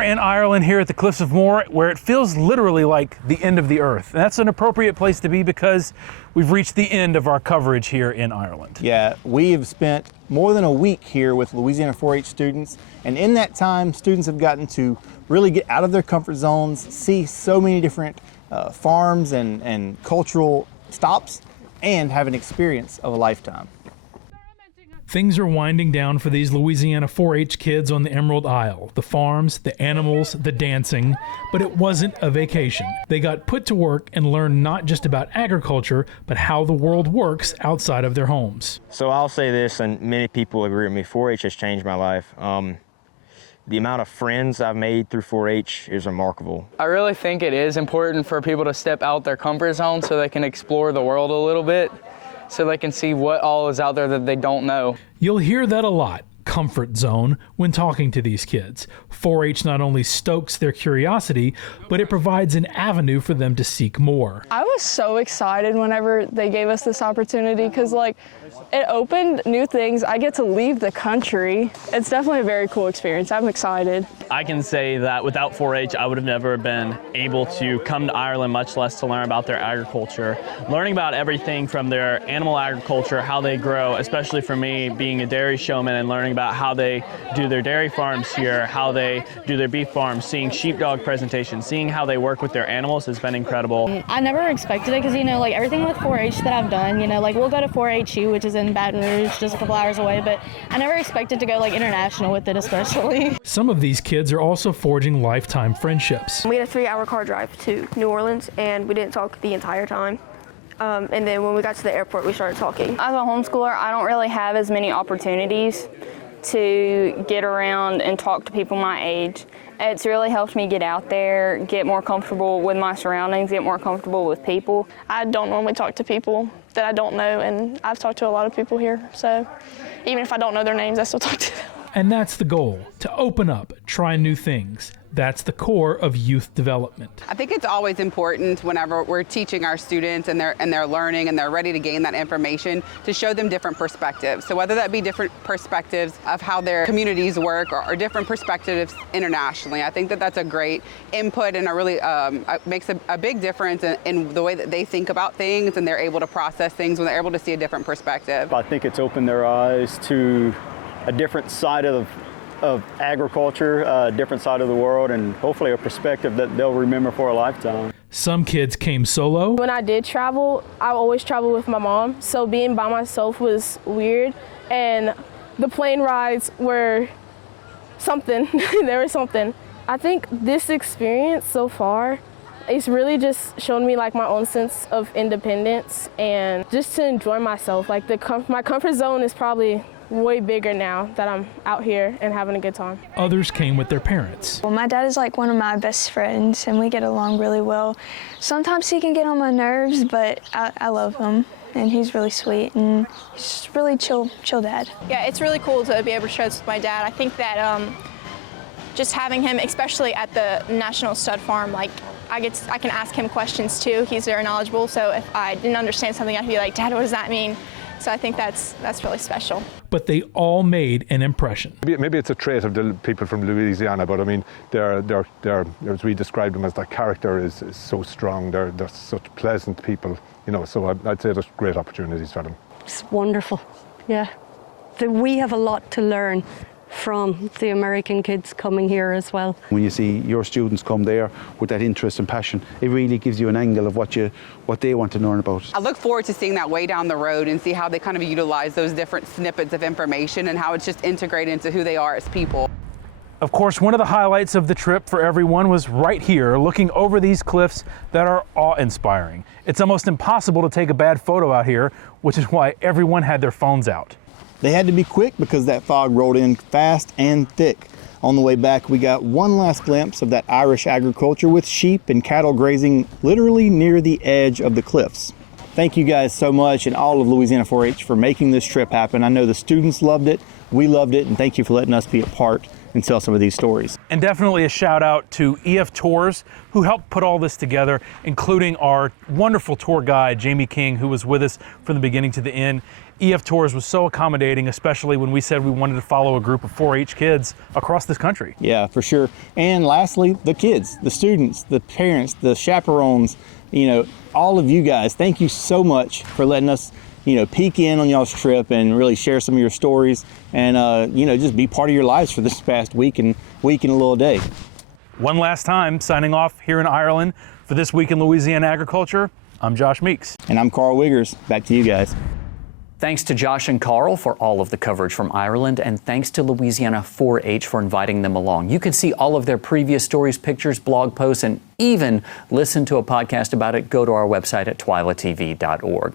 are in Ireland here at the Cliffs of Moher, where it feels literally like the end of the earth. And that's an appropriate place to be because we've reached the end of our coverage here in Ireland. Yeah, we have spent more than a week here with Louisiana 4-H students, and in that time, students have gotten to really get out of their comfort zones, see so many different farms and cultural stops, and have an experience of a lifetime. Things are winding down for these Louisiana 4-H kids on the Emerald Isle. The farms, the animals, the dancing, but it wasn't a vacation. They got put to work and learned not just about agriculture, but how the world works outside of their homes. So I'll say this, and many people agree with me, 4-H has changed my life. The amount of friends I've made through 4-H is remarkable. I really think it is important for people to step out their comfort zone so they can explore the world a little bit, so they can see what all is out there that they don't know. You'll hear that a lot, comfort zone, when talking to these kids. 4-H not only stokes their curiosity, but it provides an avenue for them to seek more. I was so excited whenever they gave us this opportunity because, it opened new things. I get to leave the country. It's definitely a very cool experience. I'm excited. I can say that without 4-H, I would have never been able to come to Ireland, much less to learn about their agriculture. Learning about everything from their animal agriculture, how they grow, especially for me being a dairy showman and learning about how they do their dairy farms here, how they do their beef farms, seeing sheepdog presentations, seeing how they work with their animals has been incredible. I never expected it because, everything with 4-H that I've done, we'll go to 4-HU, which is in Baton Rouge, just a couple hours away, but I never expected to go international with it especially. Some of these kids are also forging lifetime friendships. We had a 3-hour car drive to New Orleans and we didn't talk the entire time. And then when we got to the airport, we started talking. As a homeschooler, I don't really have as many opportunities to get around and talk to people my age. It's really helped me get out there, get more comfortable with my surroundings, get more comfortable with people. I don't normally talk to people that I don't know, and I've talked to a lot of people here, so even if I don't know their names, I still talk to them. And that's the goal, to open up, try new things. That's the core of youth development. I think it's always important whenever we're teaching our students and they're learning and they're ready to gain that information to show them different perspectives. So whether that be different perspectives of how their communities work or different perspectives internationally, I think that that's a great input and really makes a big difference in the way that they think about things and they're able to process things when they're able to see a different perspective. I think it's opened their eyes to a different side of agriculture, a different side of the world, and hopefully a perspective that they'll remember for a lifetime. Some kids came solo. When I did travel, I always traveled with my mom, so being by myself was weird, and the plane rides were something. They were something. I think this experience so far, it's really just shown me my own sense of independence and just to enjoy myself. My comfort zone is probably way bigger now that I'm out here and having a good time. Others came with their parents. Well, my dad is one of my best friends and we get along really well. Sometimes he can get on my nerves, but I love him and he's really sweet and he's just really chill dad. Yeah, it's really cool to be able to share this with my dad. I think that just having him, especially at the National Stud Farm, I can ask him questions too. He's very knowledgeable, so if I didn't understand something, I'd be like, Dad, what does that mean? So I think that's really special. But they all made an impression. Maybe it's a trait of the people from Louisiana, but I mean, they're as we describe them, as their character is so strong. They're such pleasant people, so I'd say there's great opportunities for them. It's wonderful, yeah. We have a lot to learn from the American kids coming here as well. When you see your students come there with that interest and passion, it really gives you an angle of what they want to learn about. I look forward to seeing that way down the road and see how they kind of utilize those different snippets of information and how it's just integrated into who they are as people. Of course, one of the highlights of the trip for everyone was right here, looking over these cliffs that are awe-inspiring. It's almost impossible to take a bad photo out here, which is why everyone had their phones out. They had to be quick because that fog rolled in fast and thick. On the way back, we got one last glimpse of that Irish agriculture with sheep and cattle grazing literally near the edge of the cliffs. Thank you guys so much and all of Louisiana 4-H for making this trip happen. I know the students loved it, we loved it, and thank you for letting us be a part and tell some of these stories. And definitely a shout out to EF Tours, who helped put all this together, including our wonderful tour guide, Jamie King, who was with us from the beginning to the end. EF Tours was so accommodating, especially when we said we wanted to follow a group of 4-H kids across this country. Yeah, for sure. And lastly, the kids, the students, the parents, the chaperones, you know, all of you guys, thank you so much for letting us, you know, peek in on y'all's trip and really share some of your stories and, you know, just be part of your lives for this past week and a little day. One last time, signing off here in Ireland for This Week in Louisiana Agriculture, I'm Josh Meeks. And I'm Carl Wiggers. Back to you guys. Thanks to Josh and Carl for all of the coverage from Ireland, and thanks to Louisiana 4-H for inviting them along. You can see all of their previous stories, pictures, blog posts, and even listen to a podcast about it. Go to our website at twilatv.org.